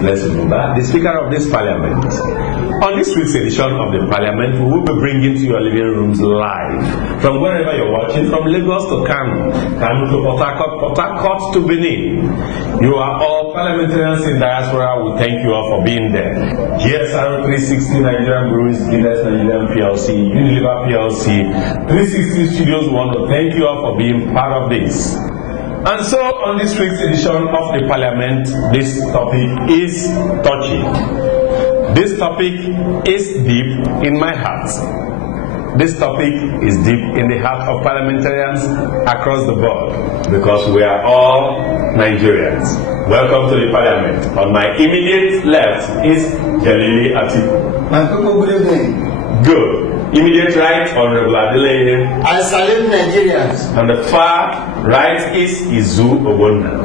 Blescin Uba, the Speaker of this Parliament. On this week's edition of the Parliament, we will be bringing to your living rooms live from wherever you're watching, from Lagos to Kano, Kano to Port Harcourt to Benin. You are all parliamentarians in diaspora. We thank you all for being there. GSR 360 Nigerian Breweries, Guinness Nigerian PLC, Unilever PLC, 360 Studios, we want to thank you all for being part of this. And so, on this week's edition of the Parliament, this topic is touchy. This topic is deep in my heart. This topic is deep in the heart of parliamentarians across the board, because we are all Nigerians. Welcome to the Parliament. On my immediate left is Jelili Atiku. My people, good evening. Good. Immediate right, Honorable Adeleye. I salute Nigerians. On the far right is Izuchukwu Ogbonna.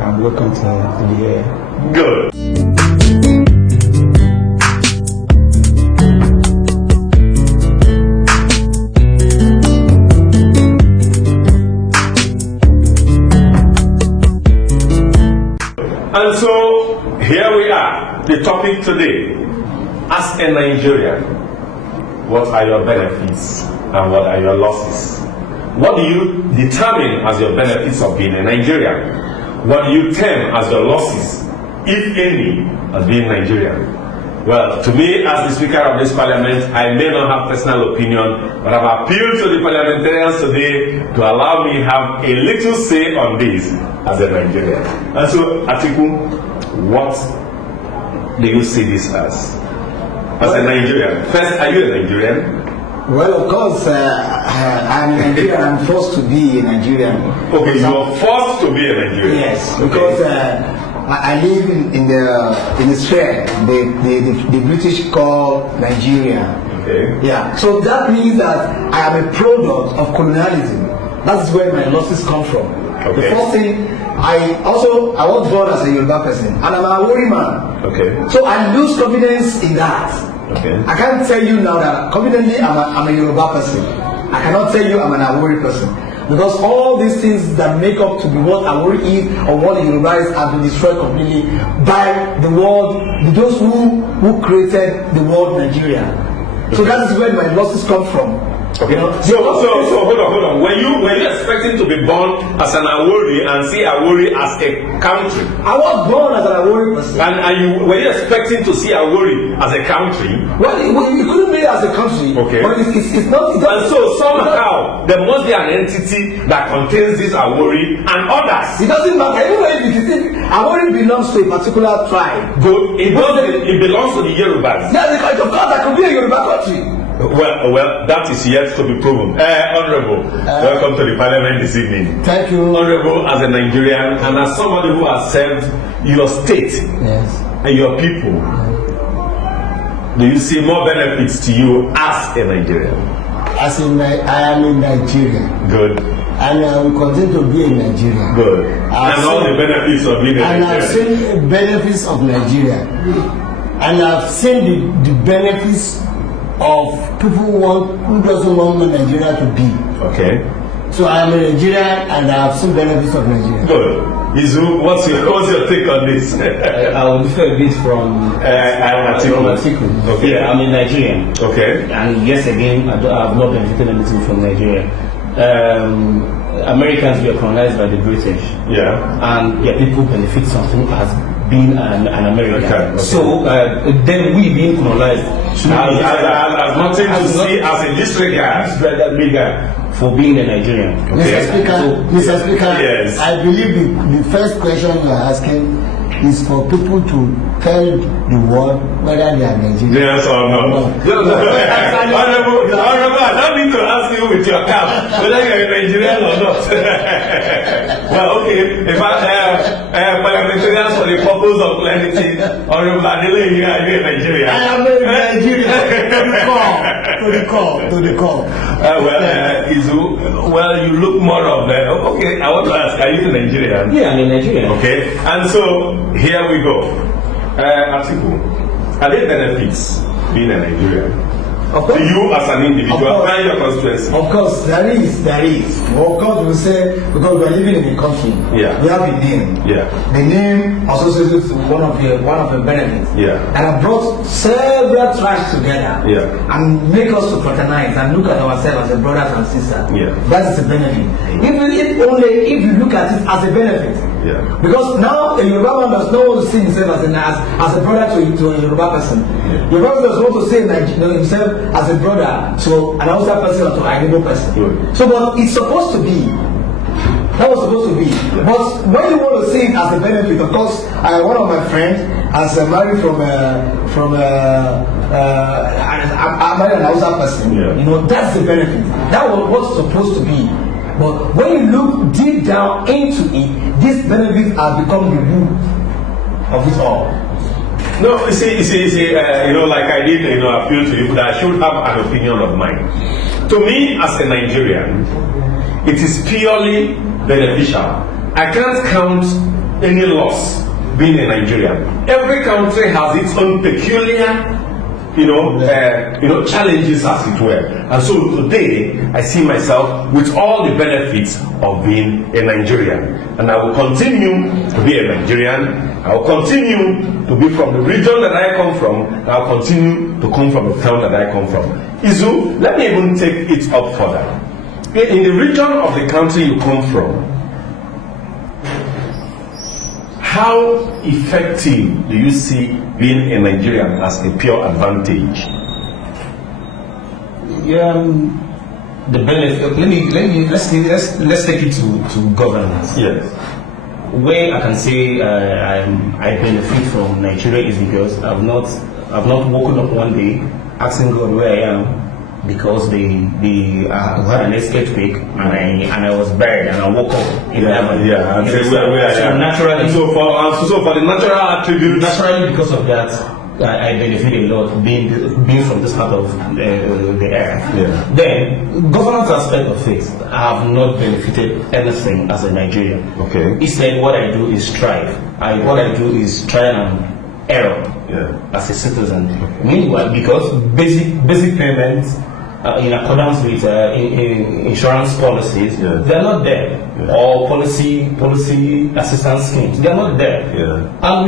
I'm welcome to be here. Good. And so, here we are. The topic today. As a Nigerian, what are your benefits and what are your losses? What do you determine as your benefits of being a Nigerian? What do you term as your losses, if any, as being Nigerian? Well, to me, as the Speaker of this Parliament, I may not have personal opinion, but I've appealed to the parliamentarians today to allow me have a little say on this as a Nigerian. And so, Atiku, what do you see this as? As a Nigerian. First, are you a Nigerian? Well, of course, I'm Nigerian. I'm forced to be a Nigerian. Okay, you are forced to be a Nigerian. Yes, because I live in the sphere the British call Nigeria. Okay. Yeah. So that means that I am a product of colonialism. That's where my losses come from. Okay. The first thing, I was born as a Yoruba person, and I'm a Awori man. Okay. So I lose confidence in that. Okay. I can't tell you now that confidently I'm a Yoruba person. I cannot tell you I'm an Awori person. Because all these things that make up to be what Awori is or what the Yoruba is have been destroyed completely by the world, those who created the world Nigeria. Okay. So that is where my losses come from. Okay. So hold on. Were you expecting to be born as an Awori and see Awori as a country? I was born as an Awori person. And were you expecting to see Awori as a country? Well, it couldn't be as a country. Okay. But it's not. And so somehow there must be an entity that contains this Awori and others. It doesn't matter. Even if you think Awori belongs to a particular tribe. Good. It belongs to the Yorubas. Yeah, because of course that could be a Yoruba country. Well, that is yet to be proven. Honorable, welcome to the Parliament this evening. Thank you. Honorable, as a Nigerian and as somebody who has served your state and your people, do you see more benefits to you as a Nigerian? I am a Nigerian. Good. And I will continue to be a Nigerian. Good. And all the benefits of being a Nigerian. And I've seen the benefits of Nigeria. And I've seen the benefits of people who doesn't want Nigeria to be. Okay. So I am a Nigerian and I have seen benefits of Nigeria. Good. Izu, what's your take on this? I will differ a bit from Atiku. Okay. Yeah, I'm a Nigerian. Okay. And yes, again, I have not benefited anything from Nigeria. Americans were colonized by the British. Yeah. And their people benefit something as being an American. Okay. So then we being colonized has nothing to see as a disregard for being a Nigerian. Okay. Mr. Speaker, yes. I believe the first question you are asking is for people to tell the world whether they are Nigerian. Yes or no? Honorable, I don't need to ask you with your cap whether you are a Nigerian or not. Well, okay. In fact, parliamentarians for the purpose of clarity, Honorable Adeleye, are you a Nigerian? I am a Nigerian. To the call. Well, you look more of that. Okay, I want to ask, are you a Nigerian? Yeah, I'm a Nigerian. Okay, and so here we go. Atiku, are there benefits being a Nigerian? Of course. To you as an individual, and your constituency. Of course, there is. Of course, we say, because we are living in a country, we have a name. The name associated with one of the benefits. And have brought several tribes together and make us to fraternize and look at ourselves as a brothers and sisters. That is the benefit. If you look at it as a benefit. Because now a Yoruba man does not want to see himself as a brother to a Yoruba person. Yoruba does not want to see himself as a brother to an Hausa person or to an Igbo person. So, but it's supposed to be. That was supposed to be. But when you want to see it as a benefit, of course, one of my friends has married from I'm married an Hausa person. You know, that's the benefit. That was what's supposed to be. But when you look deep down into it, these benefits have become the root of it all. No, you see, like I did, appeal to you that I should have an opinion of mine. To me, as a Nigerian, it is purely beneficial. I can't count any loss being a Nigerian. Every country has its own peculiar challenges, as it were. And so today, I see myself with all the benefits of being a Nigerian. And I will continue to be a Nigerian. I will continue to be from the region that I come from. And I will continue to come from the town that I come from. Izu, let me even take it up further. In the region of the country you come from, how effective do you see being a Nigerian as a pure advantage? The benefit. Let's take it to governance. Yes. Where I can say I benefit from Nigeria is because I've not woken up one day asking God where I am, because we had an earthquake and I was buried and I woke up in heaven. And so naturally. So for the natural attributes. Naturally, because of that, I benefit a lot being from this part of the earth. Then, governance aspect of it, I have not benefited anything as a Nigerian. Instead, what I do is strive. What I do is try and error as a citizen. Meanwhile, because basic payments in accordance with insurance policies, they're not there. Or policy assistance schemes, they're not there. And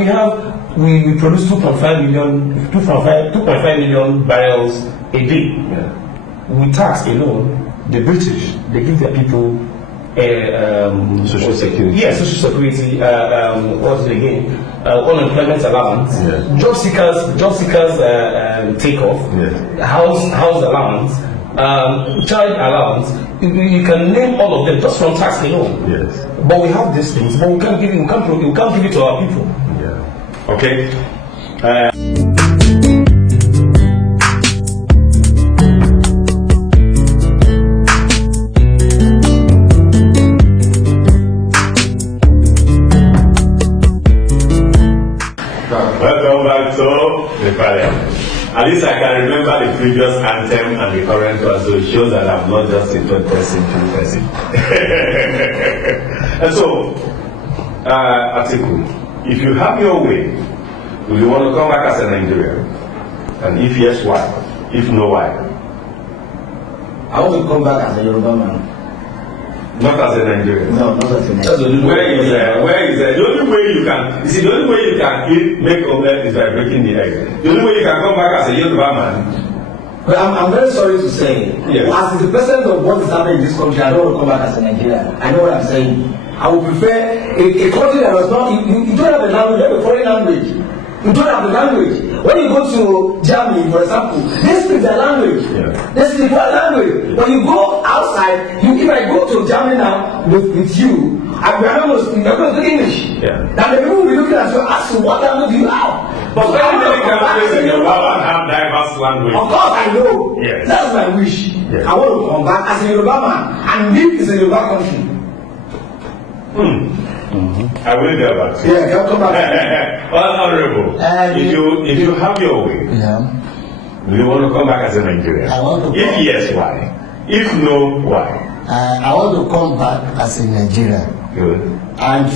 we produce 2.5 million barrels a day. We tax alone. The British, they give their people social security. Social security. What's it again? Unemployment allowance. Job seekers take off. House allowance. Child allowance. You can name all of them just from tax alone. But we have these things, but we can't give it to our people. Okay. Welcome back to the Parliament. At least I can remember the previous anthem and the current one, so it shows that I'm not just a 20th century person. And so, Atiku, if you have your way, will you want to come back as a Nigerian? And if yes, why? If no, why? I want to come back as a Yoruba man. Not as a Nigerian. No, not as a Nigerian. Where is the only way you can? You see, the only way you can make omelette is by breaking the egg. The only way you can come back as a Yoruba man. But I'm very sorry to say, as the president of what is happening in this country, I don't want to come back as a Nigerian. I know what I'm saying. I would prefer a country that does not. You don't have a language, you have a foreign language. You don't have the language. When you go to Germany, for example, they speak their language. They speak their language. When you go outside, if I go to Germany now with you, I'm going to speak English. Now the people will be looking at you, ask you, what language do you have? But very many countries in the world have diverse languages. Of course, I know. That's my wish. I want to come back as a Yoruba man and live in a Yoruba country. I will get back to you. Come back. Honorable, if you have your way, do you want to come back as a Nigerian? I want to. If yes, why? If no, why? I want to come back as a Nigerian. Good. And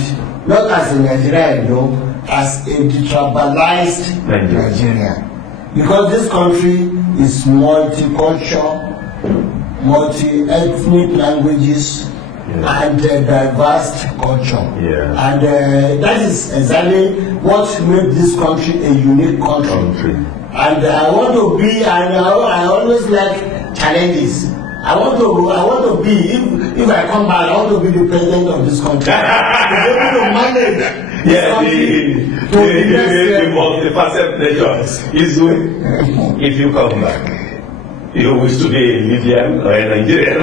not as a Nigerian, no, as a detribalized Nigerian. because this country is multicultural, multi-ethnic languages, and diverse culture. And that is exactly what made this country a unique country. And I want to be, and I always like challenges. I want to be, if I come back, I want to be the president of this country. To be able to manage the multifaceted nation. If you come back, you wish to be a Libyan or a Nigerian?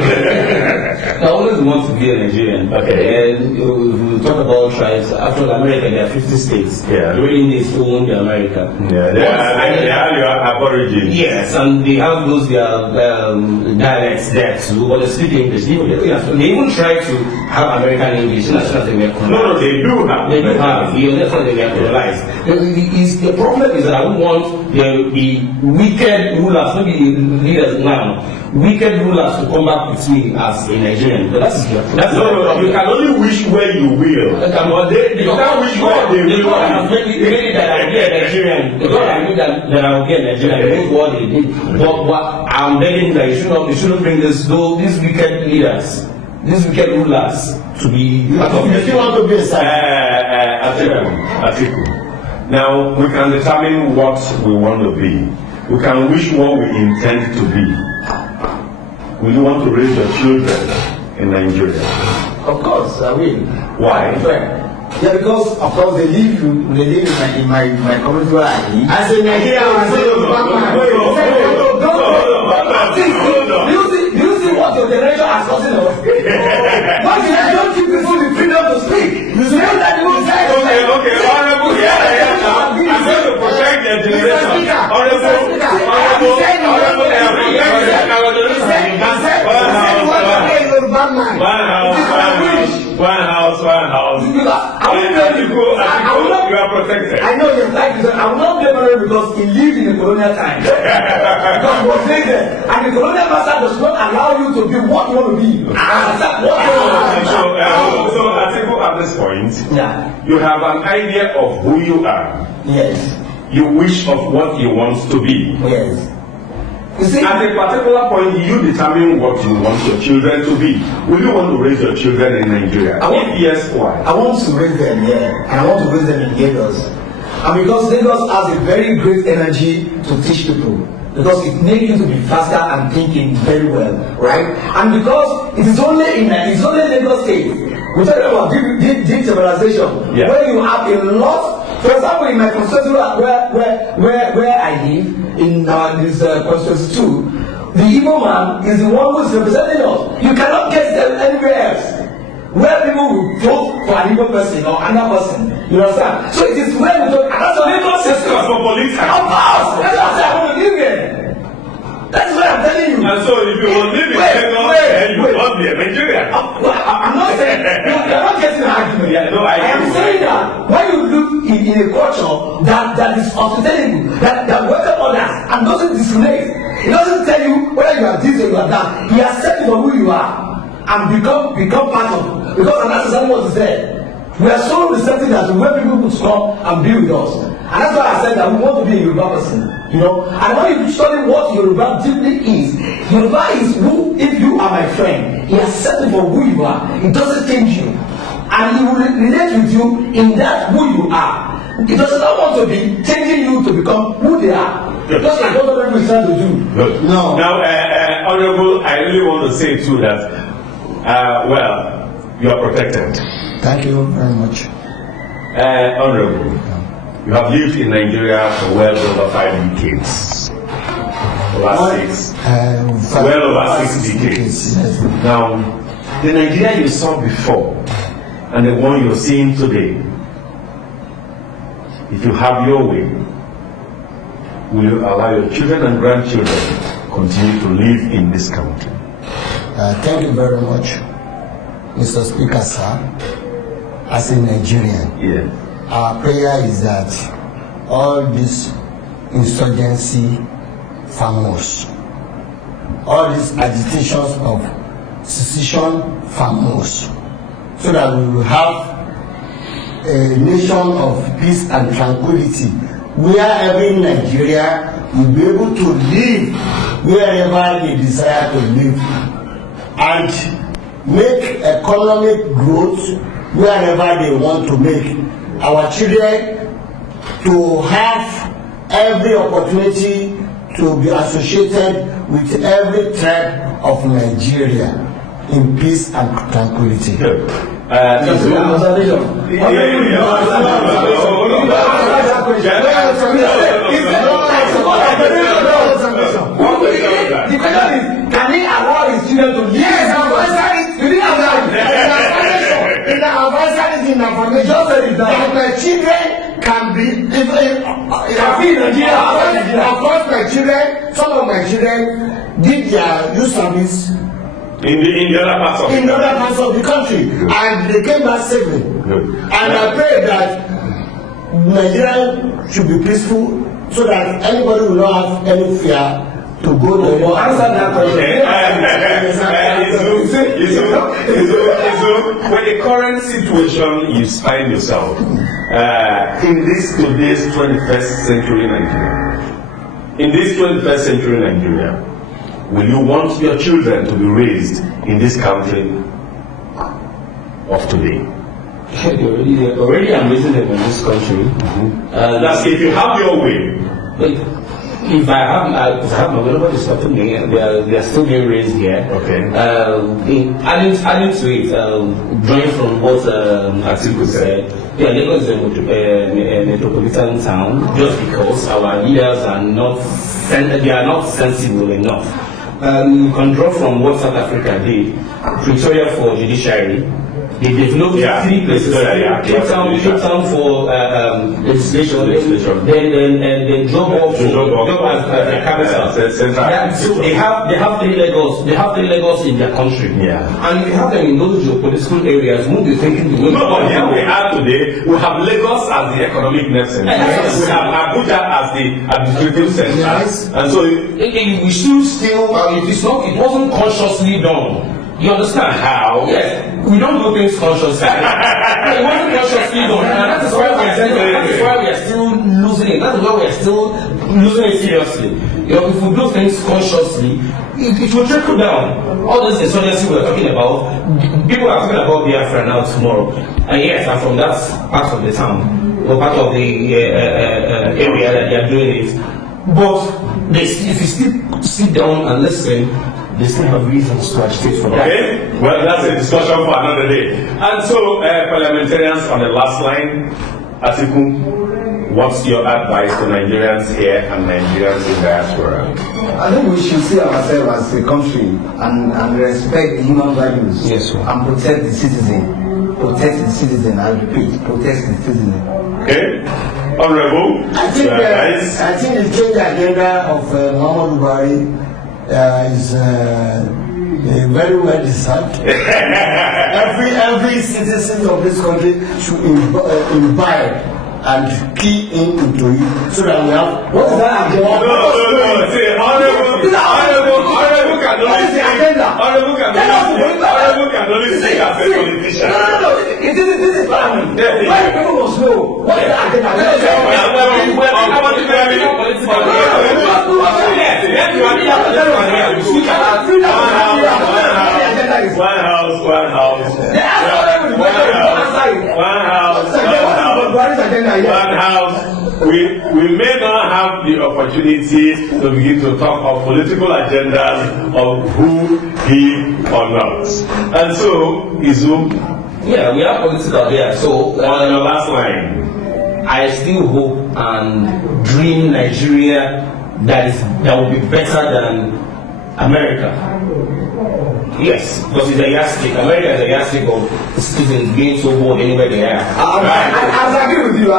I always want to be a Nigerian. Okay. And if we talk about tribes, after America, there are 50 states. Yeah. Really, they still own the America. Yeah, they have your aborigines. Yes, and they have those their dialects there too, but they speak English. They even try to have American English. That's not they were colonized. No, they do have. They do have. That's why they were colonized. The problem is that I don't want the wicked rulers, maybe leaders now, wicked rulers to come back with me as a Nigerian. But that's no, you can only wish where you will. But they can't wish where they will. Maybe that I will be a Nigerian. Because I knew that I will be a Nigerian. They know what they did. But I'm begging you that you shouldn't bring these wicked leaders, these wicked rulers to be. If you want to be a Atiku. Now we can determine what we want to be. We can wish what we intend to be. Will you want to raise your children in Nigeria? Of course, I will. Why? Yeah, because of course they live in my community where I live. As a Nigerian, do you see what your generation has causing us? What you don't give people the freedom to speak? You say that you will say. Okay, honorable, I'm going to protect their generation. One house. You are protected. I know you're like I will not blame him because he lived in the colonial time. Because he was there. And the colonial master does not allow you to be what you want to be. So Atiku, at this point, you have an idea of who you are. Yes. You wish of what you want to be. Yes. You see, at a particular point, you determine what you want your children to be. Will you want to raise your children in Nigeria? If yes, why? I want to raise them here, and I want to raise them in Lagos. And because Lagos has a very great energy to teach people. Because it makes you to be faster and thinking very well, right? And because it is only Lagos State. We talk about deep civilization, where you have a lot. For example, in my constituency where I live, in this constituency 2, the Igbo man is the one who is representing us. You cannot get them anywhere else. Where people will vote for an Igbo person or another person. You understand? So it is where we talk, and that's what Lagos is for politics. Of course! That's what I want to live here. That's what I'm telling you. And so if you will live in Lagos, then you will be a Nigerian. I'm not saying, you're not getting an argument. I am saying that when you live in a culture that is hospitable, that welcome others and doesn't discriminate, it doesn't tell you whether you are this or you are that. He accepts you for who you are and become part of it. Because that's exactly what he said. We are so receptive that we want people to come and be with us. And that's why I said that we want to be a Yoruba person. You know, and when you study what Yoruba deeply is, Yoruba is who, if you are my friend, he accepts you for who you are. It doesn't change you. And he will relate with you in that who you are. It does not want to be changing you to become who they are. Just like what other people trying to do. No. Now, Honorable, I really want to say too that, you are protected. Thank you very much. Honorable, you have lived in Nigeria for well over 5 decades. Well over 6 decades. Yes. Now, the Nigeria you saw before and the one you're seeing today, if you have your way, will you allow your children and grandchildren continue to live in this country? Thank you very much, Mr. Speaker, sir. As a Nigerian, our prayer is that all this insurgency famous, all these agitations of secession famous, so that we will have a nation of peace and tranquility where every Nigeria will be able to live wherever they desire to live and make economic growth wherever they want to make. Our children to have every opportunity to be associated with every tribe of Nigeria in peace and tranquility. The question is, can he allow his children to live? Yes, our answer is, you didn't allow it. Our answer is in information. Just say that my children can be, if Nigeria, of course my children, some of my children did their youth service in the other parts of the country, and they came back safely. And I pray that Nigeria should be peaceful, so that anybody will not have any fear to go there. Answer that question. With the current situation you find yourself in this today's 21st century Nigeria, will you want your children to be raised in this country of today? Already I'm raising them in this country. That's if you have your way. If I have my nobody stopping me, they are still being raised here. Okay. Adding to it, drawing from what Atiku said, yeah, Lagos is a metropolitan town just because our leaders are not sensible enough. You can draw from what South Africa did, Pretoria for judiciary. They developed 3 places, Cape Town for legislation, then job as the capital. So they have 3 Lagos. They have 3 Lagos in their country. Yeah. And if you have them in those geopolitical areas, won't be thinking the way. No, but here we are today. We have Lagos as the economic net center. We have Abuja as the administrative center. Yes. And so we should still. It wasn't consciously done. You understand how? Yes. We don't do things consciously. It wasn't consciously done, and that is why we are still losing it. That is why we are still losing it seriously. If we do things consciously, it will trickle down. All this insurgency we are talking about, people are talking about Biafra now tomorrow. And yes, I'm from that part of the town, or part of the area that they are doing it. But if you still sit down and listen, they still have reasons to agitate for that. Okay, well, that's a discussion for another day. And so, parliamentarians on the last line, Atiku, what's your advice to Nigerians here and Nigerians in diaspora? I think we should see ourselves as a country and respect the human values. Yes, sir. And protect the citizen. Protect the citizen, I repeat, protect the citizen. Okay, Honorable. I think the change agenda of Muhammadu Buhari is very well deserved. every citizen of this country should imbibe and key into it, so that we have. What is that agenda? No. Say, Honorable can only say as a politician. No. This is Parliament. Why people must know what is the agenda? One house. We may not have the opportunity to begin to talk of political agendas of who, he, or not. And so, Izu. Yeah, we are political there. So, on the last line, I still hope and dream Nigeria that will be better than America. Yes, because it's a yardstick. America is a yardstick of citizens being so bored anywhere they are. I agree with you.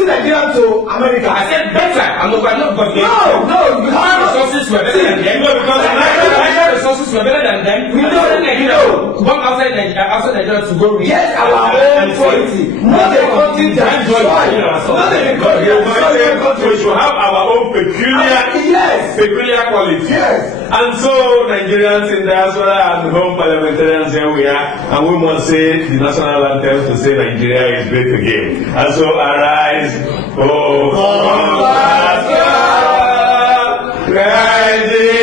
Nigeria to America. I said better. I'm not because no, resources were better than them. Because Nigerian resources were better than them. We know. One outside outside Nigeria to go get our own quality, not a country that destroy, not a country that destroy. We should have our own peculiar quality. Yes. And so Nigerians in diaspora and home parliamentarians, here we are, and we must say the national anthem to say Nigeria is great again. And so arise, oh, rising.